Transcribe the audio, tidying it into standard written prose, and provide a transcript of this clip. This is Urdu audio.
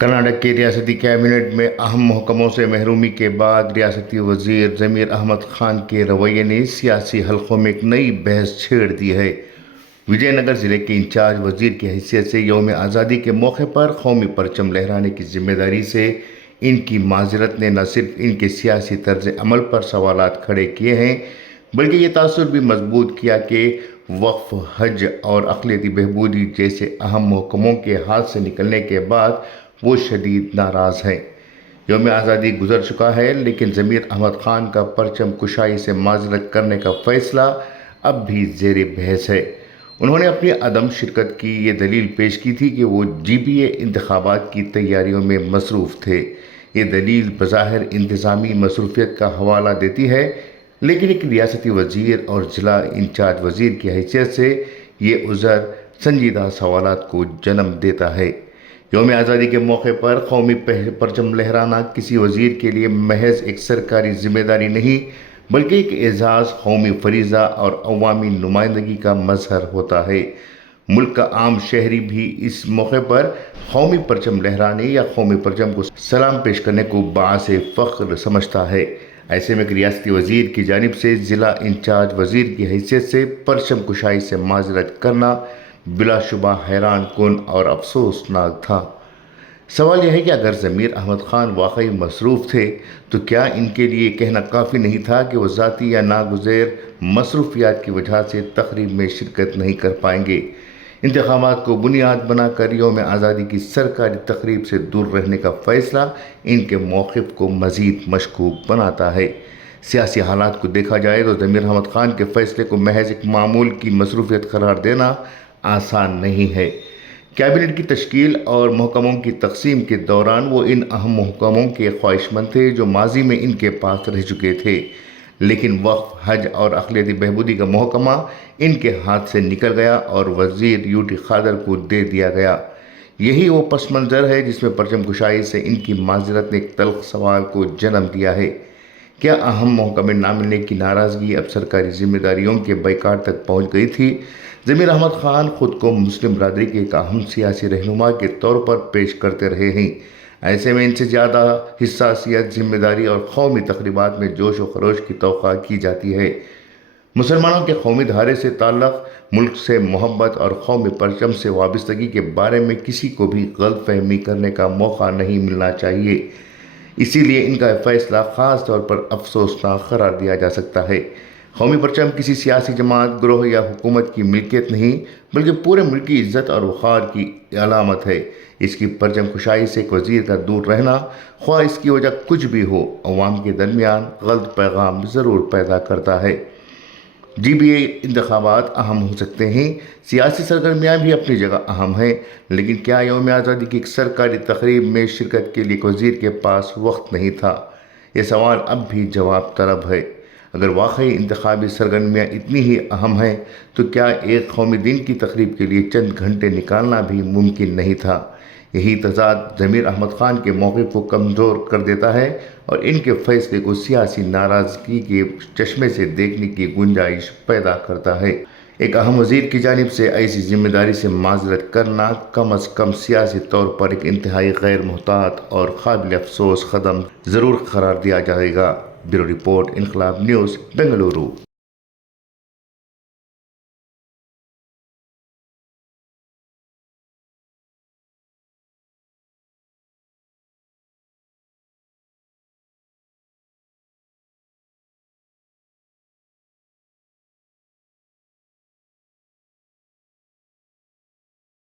کرناٹک کے ریاستی کابینٹ میں اہم محکموں سے محرومی کے بعد ریاستی وزیر ضمیر احمد خان کے رویے نے سیاسی حلقوں میں ایک نئی بحث چھیڑ دی ہے۔ وجے نگر ضلع کے انچارج وزیر کی حیثیت سے یوم آزادی کے موقع پر قومی پرچم لہرانے کی ذمہ داری سے ان کی معذرت نے نہ صرف ان کے سیاسی طرز عمل پر سوالات کھڑے کیے ہیں بلکہ یہ تاثر بھی مضبوط کیا کہ وقف، حج اور اقلیتی بہبودی جیسے اہم محکموں کے ہاتھ سے نکلنے کے بعد وہ شدید ناراض ہیں۔ یوم آزادی گزر چکا ہے لیکن ضمیر احمد خان کا پرچم کشائی سے معذرت کرنے کا فیصلہ اب بھی زیر بحث ہے۔ انہوں نے اپنی عدم شرکت کی یہ دلیل پیش کی تھی کہ وہ GBA انتخابات کی تیاریوں میں مصروف تھے۔ یہ دلیل بظاہر انتظامی مصروفیت کا حوالہ دیتی ہے لیکن ایک ریاستی وزیر اور ضلع انچارج وزیر کی حیثیت سے یہ عذر سنجیدہ سوالات کو جنم دیتا ہے۔ یوم آزادی کے موقع پر قومی پرچم لہرانا کسی وزیر کے لیے محض ایک سرکاری ذمہ داری نہیں بلکہ ایک اعزاز، قومی فریضہ اور عوامی نمائندگی کا مظہر ہوتا ہے۔ ملک کا عام شہری بھی اس موقع پر قومی پرچم لہرانے یا قومی پرچم کو سلام پیش کرنے کو باعث فخر سمجھتا ہے۔ ایسے میں ایک ریاستی وزیر کی جانب سے ضلع انچارج وزیر کی حیثیت سے پرچم کشائی سے معذرت کرنا بلا شبہ حیران کن اور افسوسناک تھا۔ سوال یہ ہے کہ اگر ضمیر احمد خان واقعی مصروف تھے تو کیا ان کے لیے کہنا کافی نہیں تھا کہ وہ ذاتی یا ناگزیر مصروفیات کی وجہ سے تقریب میں شرکت نہیں کر پائیں گے؟ انتخابات کو بنیاد بنا کر یوم آزادی کی سرکاری تقریب سے دور رہنے کا فیصلہ ان کے موقف کو مزید مشکوک بناتا ہے۔ سیاسی حالات کو دیکھا جائے تو ضمیر احمد خان کے فیصلے کو محض ایک معمول کی مصروفیت قرار دینا آسان نہیں ہے۔ کابینٹ کی تشکیل اور محکموں کی تقسیم کے دوران وہ ان اہم محکموں کے خواہش مند تھے جو ماضی میں ان کے پاس رہ چکے تھے، لیکن وقف، حج اور اقلیتی بہبودی کا محکمہ ان کے ہاتھ سے نکل گیا اور وزیر UT خادر کو دے دیا گیا۔ یہی وہ پس منظر ہے جس میں پرچم کشائی سے ان کی معذرت نے ایک تلخ سوال کو جنم دیا ہے۔ کیا اہم محکمے نہ ملنے کی ناراضگی اب سرکاری ذمہ داریوں کے بائیکاٹ تک پہنچ گئی تھی؟ ضمیر احمد خان خود کو مسلم برادری کے ایک اہم سیاسی رہنما کے طور پر پیش کرتے رہے ہیں۔ ایسے میں ان سے زیادہ حساسیت، ذمہ داری اور قومی تقریبات میں جوش و خروش کی توقع کی جاتی ہے۔ مسلمانوں کے قومی دھارے سے تعلق، ملک سے محبت اور قومی پرچم سے وابستگی کے بارے میں کسی کو بھی غلط فہمی کرنے کا موقع نہیں ملنا چاہیے۔ اسی لیے ان کا فیصلہ خاص طور پر افسوسناک قرار دیا جا سکتا ہے۔ قومی پرچم کسی سیاسی جماعت، گروہ یا حکومت کی ملکیت نہیں بلکہ پورے ملک کی عزت اور وقار کی علامت ہے۔ اس کی پرچم کشائی سے ایک وزیر کا دور رہنا، خواہ اس کی وجہ کچھ بھی ہو، عوام کے درمیان غلط پیغام ضرور پیدا کرتا ہے۔ GBA انتخابات اہم ہو سکتے ہیں، سیاسی سرگرمیاں بھی اپنی جگہ اہم ہیں، لیکن کیا یوم آزادی کی ایک سرکاری تقریب میں شرکت کے لیے ایک وزیر کے پاس وقت نہیں تھا؟ یہ سوال اب بھی جواب طلب ہے۔ اگر واقعی انتخابی سرگرمیاں اتنی ہی اہم ہیں تو کیا ایک قومی دن کی تقریب کے لیے چند گھنٹے نکالنا بھی ممکن نہیں تھا؟ یہی تضاد ضمیر احمد خان کے موقف کو کمزور کر دیتا ہے اور ان کے فیصلے کو سیاسی ناراضگی کے چشمے سے دیکھنے کی گنجائش پیدا کرتا ہے۔ ایک اہم وزیر کی جانب سے ایسی ذمہ داری سے معذرت کرنا کم از کم سیاسی طور پر ایک انتہائی غیر محتاط اور قابل افسوس قدم ضرور قرار دیا جائے گا۔ بیورو رپورٹ، انقلاب نیوز، بنگلورو۔